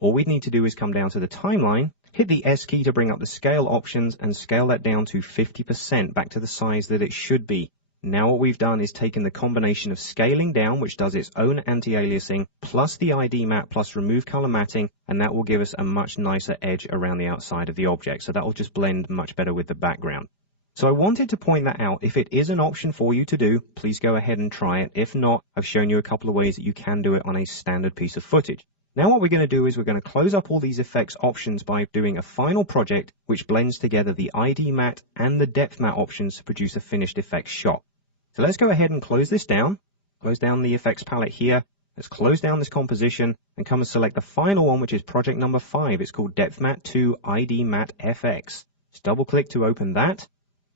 all we'd need to do is come down to the timeline, hit the S key to bring up the scale options and scale that down to 50% back to the size that it should be. Now what we've done is taken the combination of scaling down, which does its own anti-aliasing, plus the ID mat, plus remove color matting, and that will give us a much nicer edge around the outside of the object. So that will just blend much better with the background. So I wanted to point that out. If it is an option for you to do, please go ahead and try it. If not, I've shown you a couple of ways that you can do it on a standard piece of footage. Now what we're going to do is we're going to close up all these effects options by doing a final project which blends together the ID matte and the depth matte options to produce a finished effects shot. So let's go ahead and close this down. Close down the effects palette here. Let's close down this composition and come and select the final one, which is project number 5. It's called Depth Matte 2 ID Matte FX. Just double click to open that.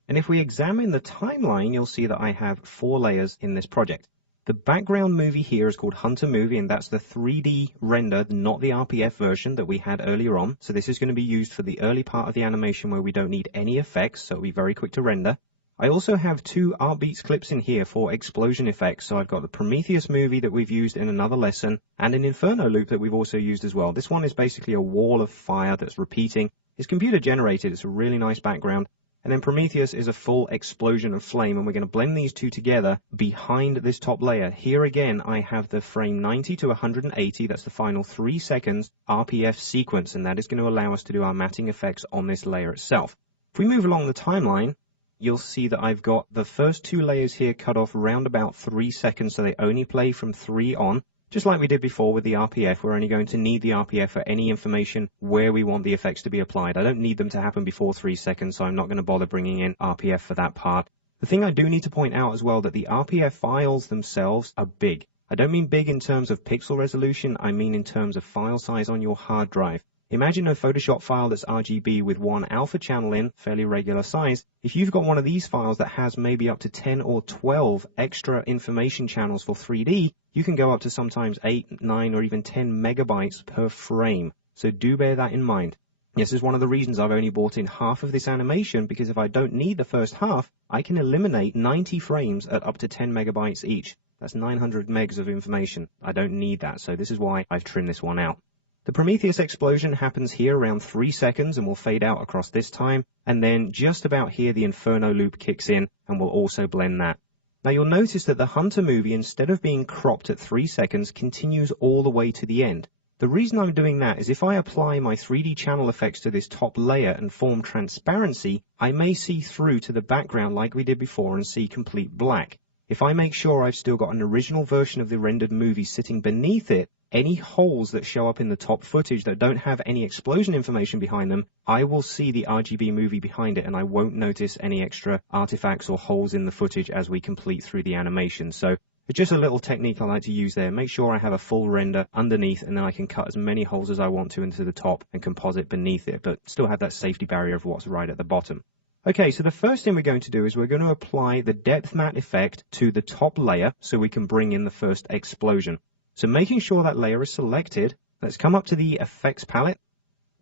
And if we examine the timeline, you'll see that I have 4 layers in this project. The background movie here is called Hunter Movie, and that's the 3D render, not the RPF version that we had earlier on. So this is going to be used for the early part of the animation where we don't need any effects, so it'll be very quick to render. I also have 2 Art Beats clips in here for explosion effects. So I've got the Prometheus movie that we've used in another lesson and an Inferno loop that we've also used as well. This one is basically a wall of fire that's repeating. It's computer generated. It's a really nice background. And then Prometheus is a full explosion of flame, and we're going to blend these 2 together behind this top layer. Here again, I have the frame 90 to 180. That's the final 3 seconds RPF sequence, and that is going to allow us to do our matting effects on this layer itself. If we move along the timeline, you'll see that I've got the first 2 layers here cut off around about 3 seconds, so they only play from 3 on. Just like we did before with the RPF, we're only going to need the RPF for any information where we want the effects to be applied. I don't need them to happen before 3 seconds, so I'm not going to bother bringing in RPF for that part. The thing I do need to point out as well, that the RPF files themselves are big. I don't mean big in terms of pixel resolution, I mean in terms of file size on your hard drive. Imagine a Photoshop file that's RGB with 1 alpha channel in, fairly regular size. If you've got one of these files that has maybe up to 10 or 12 extra information channels for 3D, you can go up to sometimes 8, 9, or even 10 megabytes per frame. So do bear that in mind. This is one of the reasons I've only brought in half of this animation, because if I don't need the first half, I can eliminate 90 frames at up to 10 megabytes each. That's 900 megs of information. I don't need that, so this is why I've trimmed this one out. The Prometheus explosion happens here around 3 seconds and will fade out across this time, and then just about here the Inferno loop kicks in and will also blend that. Now you'll notice that the Hunter movie, instead of being cropped at 3 seconds, continues all the way to the end. The reason I'm doing that is if I apply my 3D channel effects to this top layer and form transparency, I may see through to the background like we did before and see complete black. If I make sure I've still got an original version of the rendered movie sitting beneath it, any holes that show up in the top footage that don't have any explosion information behind them, I will see the RGB movie behind it and I won't notice any extra artifacts or holes in the footage as we complete through the animation. So it's just a little technique I like to use there. Make sure I have a full render underneath, and then I can cut as many holes as I want to into the top and composite beneath it, but still have that safety barrier of what's right at the bottom. Okay, so the first thing we're going to do is we're going to apply the depth matte effect to the top layer so we can bring in the first explosion. So making sure that layer is selected, let's come up to the effects palette.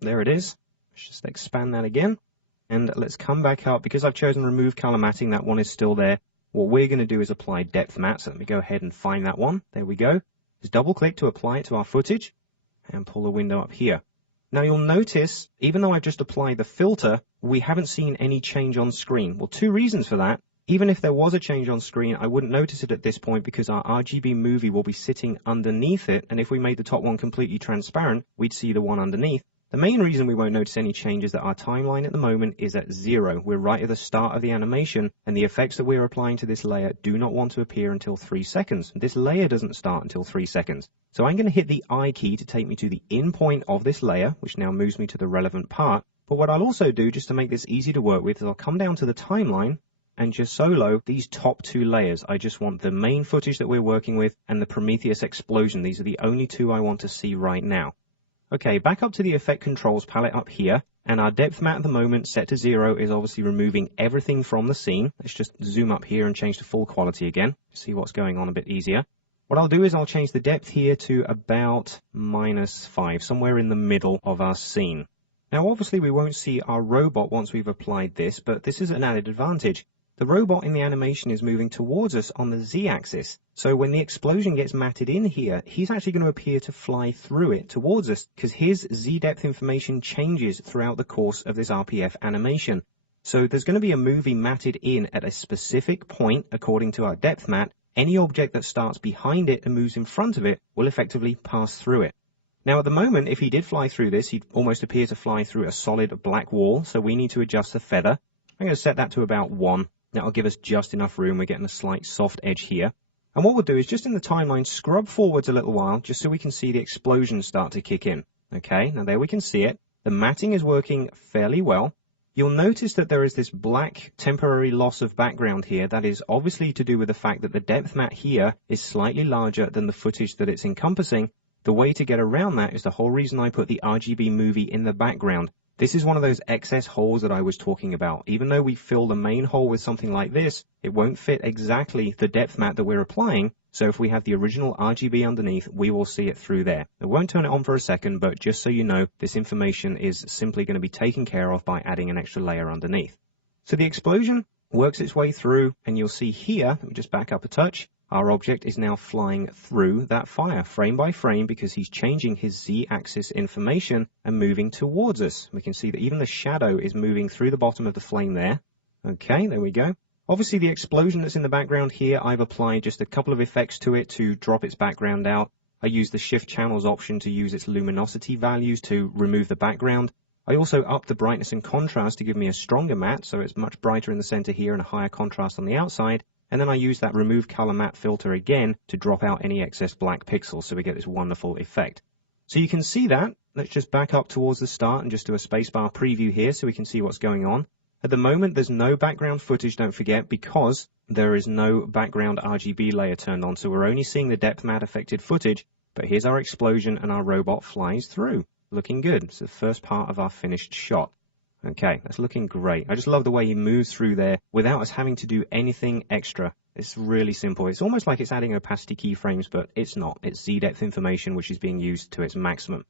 There it is. Let's just expand that again. And let's come back up. Because I've chosen remove color matting, that one is still there. What we're going to do is apply depth matte. So let me go ahead and find that one. There we go. Just double click to apply it to our footage and pull the window up here. Now you'll notice, even though I've just applied the filter, we haven't seen any change on screen. Well, 2 reasons for that. Even if there was a change on screen, I wouldn't notice it at this point because our RGB movie will be sitting underneath it, and if we made the top one completely transparent, we'd see the one underneath. The main reason we won't notice any change is that our timeline at the moment is at 0. We're right at the start of the animation, and the effects that we're applying to this layer do not want to appear until 3 seconds. This layer doesn't start until 3 seconds. So I'm going to hit the I key to take me to the in point of this layer, which now moves me to the relevant part. But what I'll also do, just to make this easy to work with, is I'll come down to the timeline and just solo these top 2 layers. I just want the main footage that we're working with and the Prometheus explosion. These are the only 2 I want to see right now. Okay, back up to the effect controls palette up here, and our depth matte at the moment set to 0 is obviously removing everything from the scene. Let's just zoom up here and change to full quality again, see what's going on a bit easier. What I'll do is I'll change the depth here to about -5, somewhere in the middle of our scene. Now obviously we won't see our robot once we've applied this, but this is an added advantage. The robot in the animation is moving towards us on the Z-axis. So when the explosion gets matted in here, he's actually going to appear to fly through it towards us because his Z-depth information changes throughout the course of this RPF animation. So there's going to be a movie matted in at a specific point according to our depth matte. Any object that starts behind it and moves in front of it will effectively pass through it. Now at the moment, if he did fly through this, he'd almost appear to fly through a solid black wall. So we need to adjust the feather. I'm going to set that to about 1. That'll give us just enough room. We're getting a slight soft edge here. And what we'll do is just in the timeline, scrub forwards a little while, just so we can see the explosion start to kick in. Okay, now there we can see it. The matting is working fairly well. You'll notice that there is this black temporary loss of background here. That is obviously to do with the fact that the depth mat here is slightly larger than the footage that it's encompassing. The way to get around that is the whole reason I put the RGB movie in the background. This is one of those excess holes that I was talking about. Even though we fill the main hole with something like this, it won't fit exactly the depth mat that we're applying. So if we have the original RGB underneath, we will see it through there. I won't turn it on for a second, but just so you know, this information is simply going to be taken care of by adding an extra layer underneath. So the explosion works its way through, and you'll see here, let me just back up a touch, our object is now flying through that fire frame by frame because he's changing his Z-axis information and moving towards us. We can see that even the shadow is moving through the bottom of the flame there. Okay, there we go. Obviously, the explosion that's in the background here, I've applied just a couple of effects to it to drop its background out. I use the Shift Channels option to use its luminosity values to remove the background. I also upped the brightness and contrast to give me a stronger matte, so it's much brighter in the center here and a higher contrast on the outside. And then I use that Remove Color Matte filter again to drop out any excess black pixels, so we get this wonderful effect. So you can see that. Let's just back up towards the start and just do a spacebar preview here so we can see what's going on. At the moment, there's no background footage, don't forget, because there is no background RGB layer turned on. So we're only seeing the depth mat affected footage. But here's our explosion and our robot flies through. Looking good. It's the first part of our finished shot. Okay, that's looking great. I just love the way he moves through there without us having to do anything extra. It's really simple. It's almost like it's adding opacity keyframes, but it's not. It's Z-depth information which is being used to its maximum.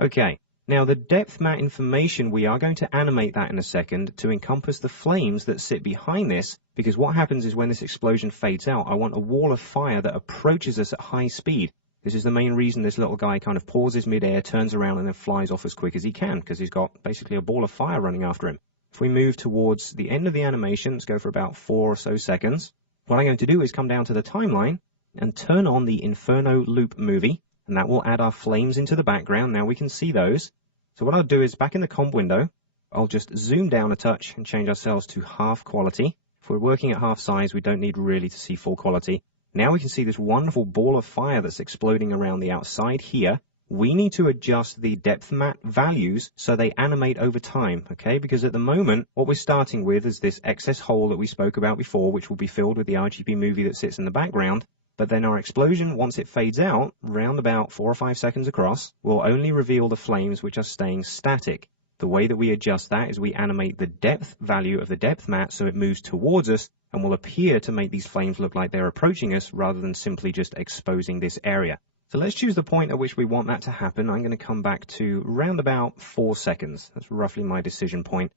Okay. Now, the depth mat information, we are going to animate that in a second to encompass the flames that sit behind this, because what happens is when this explosion fades out, I want a wall of fire that approaches us at high speed. This is the main reason this little guy kind of pauses midair, turns around, and then flies off as quick as he can, because he's got basically a ball of fire running after him. If we move towards the end of the animation, let's go for about 4 or so seconds. What I'm going to do is come down to the timeline and turn on the Inferno loop movie, and that will add our flames into the background. Now we can see those. So what I'll do is back in the comp window, I'll just zoom down a touch and change ourselves to half quality. If we're working at half size, we don't need really to see full quality. Now we can see this wonderful ball of fire that's exploding around the outside here. We need to adjust the depth mat values so they animate over time, okay? Because at the moment, what we're starting with is this excess hole that we spoke about before, which will be filled with the RGB movie that sits in the background. But then our explosion, once it fades out, round about 4 or 5 seconds across, will only reveal the flames which are staying static. The way that we adjust that is we animate the depth value of the depth mat so it moves towards us and will appear to make these flames look like they're approaching us rather than simply just exposing this area. So let's choose the point at which we want that to happen. I'm going to come back to round about 4 seconds. That's roughly my decision point.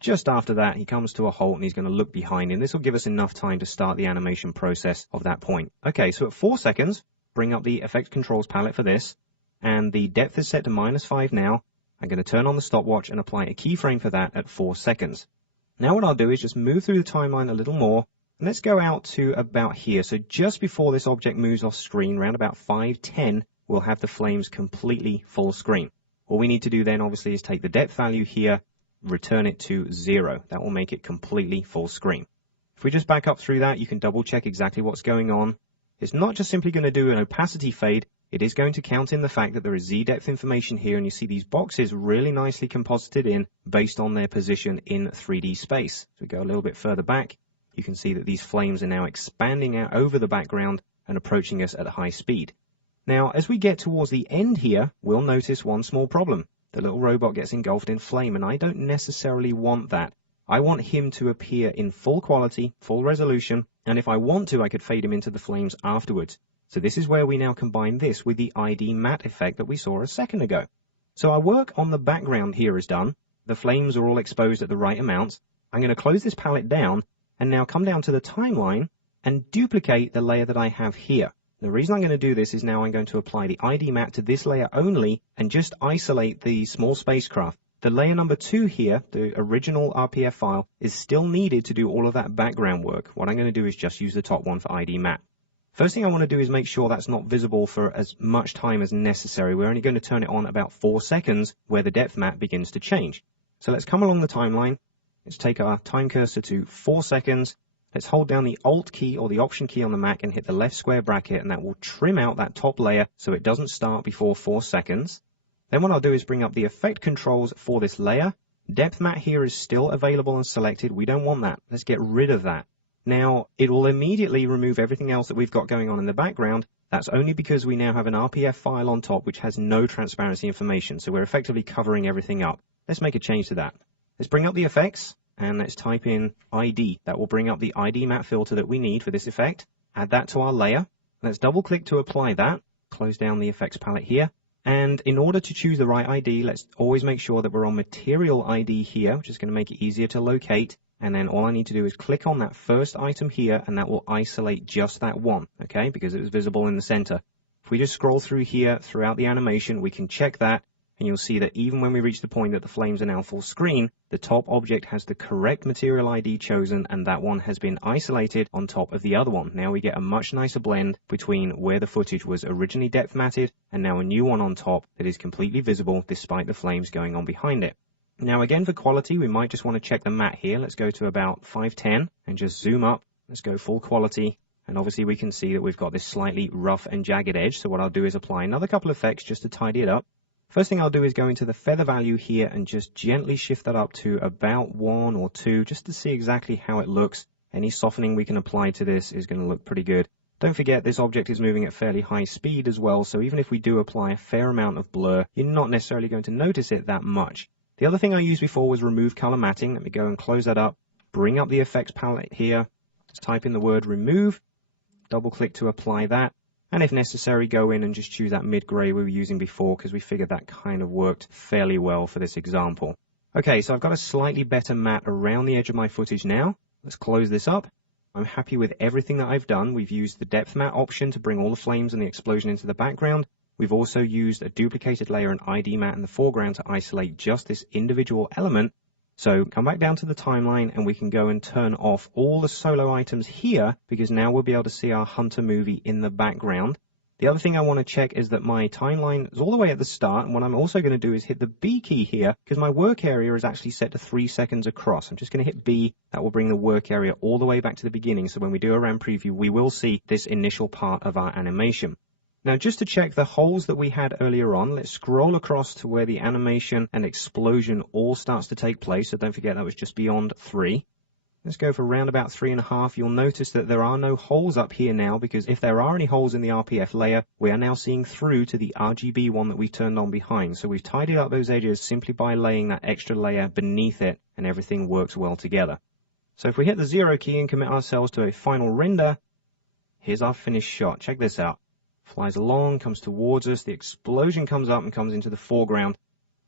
Just after that, he comes to a halt and he's going to look behind him. This will give us enough time to start the animation process of that point. Okay, so at 4 seconds, bring up the Effect Controls palette for this. And the depth is set to -5 now. I'm going to turn on the stopwatch and apply a keyframe for that at 4 seconds. Now what I'll do is just move through the timeline a little more. And let's go out to about here. So just before this object moves off screen, around about 5:10, we'll have the flames completely full screen. All we need to do then, obviously, is take the depth value here, return it to 0. That will make it completely full screen. If we just back up through that, you can double check exactly what's going on. It's not just simply going to do an opacity fade. It is going to count in the fact that there is Z-depth information here, and you see these boxes really nicely composited in based on their position in 3D space. So we go a little bit further back. You can see that these flames are now expanding out over the background and approaching us at high speed. Now, as we get towards the end here, we'll notice one small problem. The little robot gets engulfed in flame, and I don't necessarily want that. I want him to appear in full quality, full resolution, and if I want to, I could fade him into the flames afterwards. So this is where we now combine this with the ID matte effect that we saw a second ago. So our work on the background here is done. The flames are all exposed at the right amount. I'm going to close this palette down and now come down to the timeline and duplicate the layer that I have here. The reason I'm going to do this is now I'm going to apply the ID matte to this layer only and just isolate the small spacecraft. The layer number 2 here, the original RPF file, is still needed to do all of that background work. What I'm going to do is just use the top one for ID matte. First thing I want to do is make sure that's not visible for as much time as necessary. We're only going to turn it on about 4 seconds where the depth map begins to change. So let's come along the timeline. Let's take our time cursor to 4 seconds. Let's hold down the Alt key or the Option key on the Mac and hit the left square bracket, and that will trim out that top layer so it doesn't start before 4 seconds. Then what I'll do is bring up the effect controls for this layer. Depth matte here is still available and selected. We don't want that. Let's get rid of that. Now, it will immediately remove everything else that we've got going on in the background. That's only because we now have an RPF file on top which has no transparency information, so we're effectively covering everything up. Let's make a change to that. Let's bring up the effects, and let's type in ID. That will bring up the ID matte filter that we need for this effect. Add that to our layer. Let's double click to apply that. Close down the effects palette here. And in order to choose the right ID, let's always make sure that we're on Material ID here, which is going to make it easier to locate. And then all I need to do is click on that first item here, and that will isolate just that one, okay, because it was visible in the center. If we just scroll through here throughout the animation, we can check that, and you'll see that even when we reach the point that the flames are now full screen, the top object has the correct material ID chosen, and that one has been isolated on top of the other one. Now we get a much nicer blend between where the footage was originally depth matted and now a new one on top that is completely visible despite the flames going on behind it. Now again, for quality, we might just want to check the matte here. Let's go to about 510 and just zoom up. Let's go full quality. And obviously we can see that we've got this slightly rough and jagged edge. So what I'll do is apply another couple of effects just to tidy it up. First thing I'll do is go into the feather value here and just gently shift that up to about 1 or 2 just to see exactly how it looks. Any softening we can apply to this is going to look pretty good. Don't forget this object is moving at fairly high speed as well. So even if we do apply a fair amount of blur, you're not necessarily going to notice it that much. The other thing I used before was remove color matting. Let me go and close that up. Bring up the effects palette here. Just type in the word remove. Double click to apply that. And if necessary, go in and just choose that mid-gray we were using before because we figured that kind of worked fairly well for this example. Okay, so I've got a slightly better matte around the edge of my footage now. Let's close this up. I'm happy with everything that I've done. We've used the depth matte option to bring all the flames and the explosion into the background. We've also used a duplicated layer and ID matte in the foreground to isolate just this individual element. So come back down to the timeline and we can go and turn off all the solo items here because now we'll be able to see our Hunter movie in the background. The other thing I want to check is that my timeline is all the way at the start, and what I'm also going to do is hit the B key here because my work area is actually set to 3 seconds across. I'm just going to hit B. That will bring the work area all the way back to the beginning. So when we do a RAM preview, we will see this initial part of our animation. Now, just to check the holes that we had earlier on, let's scroll across to where the animation and explosion all starts to take place. So don't forget that was just beyond 3. Let's go for around about 3.5. You'll notice that there are no holes up here now because if there are any holes in the RPF layer, we are now seeing through to the RGB one that we turned on behind. So we've tidied up those edges simply by laying that extra layer beneath it, and everything works well together. So if we hit the 0 key and commit ourselves to a final render, here's our finished shot. Check this out. Flies along, comes towards us, the explosion comes up and comes into the foreground.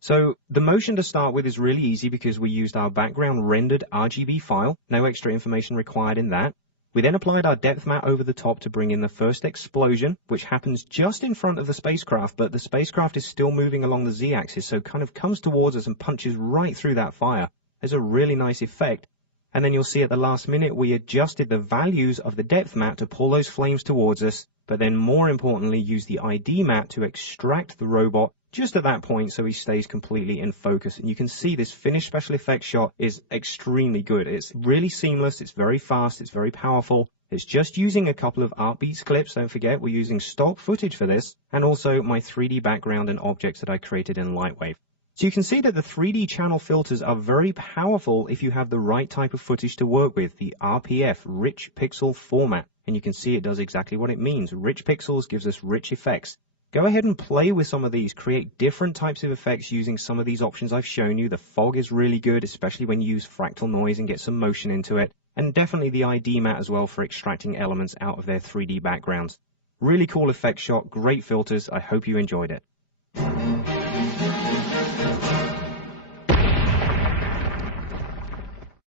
So the motion to start with is really easy because we used our background rendered RGB file, no extra information required in that. We then applied our depth matte over the top to bring in the first explosion, which happens just in front of the spacecraft, but the spacecraft is still moving along the Z-axis, so kind of comes towards us and punches right through that fire. There's a really nice effect. And then you'll see at the last minute we adjusted the values of the depth matte to pull those flames towards us, but then more importantly use the ID matte to extract the robot just at that point so he stays completely in focus. And you can see this finished special effects shot is extremely good. It's really seamless, it's very fast, it's very powerful. It's just using a couple of ArtBeats clips, don't forget we're using stock footage for this, and also my 3D background and objects that I created in Lightwave. So you can see that the 3D channel filters are very powerful if you have the right type of footage to work with, the RPF, rich pixel format. And you can see it does exactly what it means. Rich pixels gives us rich effects. Go ahead and play with some of these, create different types of effects using some of these options I've shown you. The fog is really good, especially when you use fractal noise and get some motion into it. And definitely the ID matte as well for extracting elements out of their 3D backgrounds. Really cool effect shot, great filters. I hope you enjoyed it.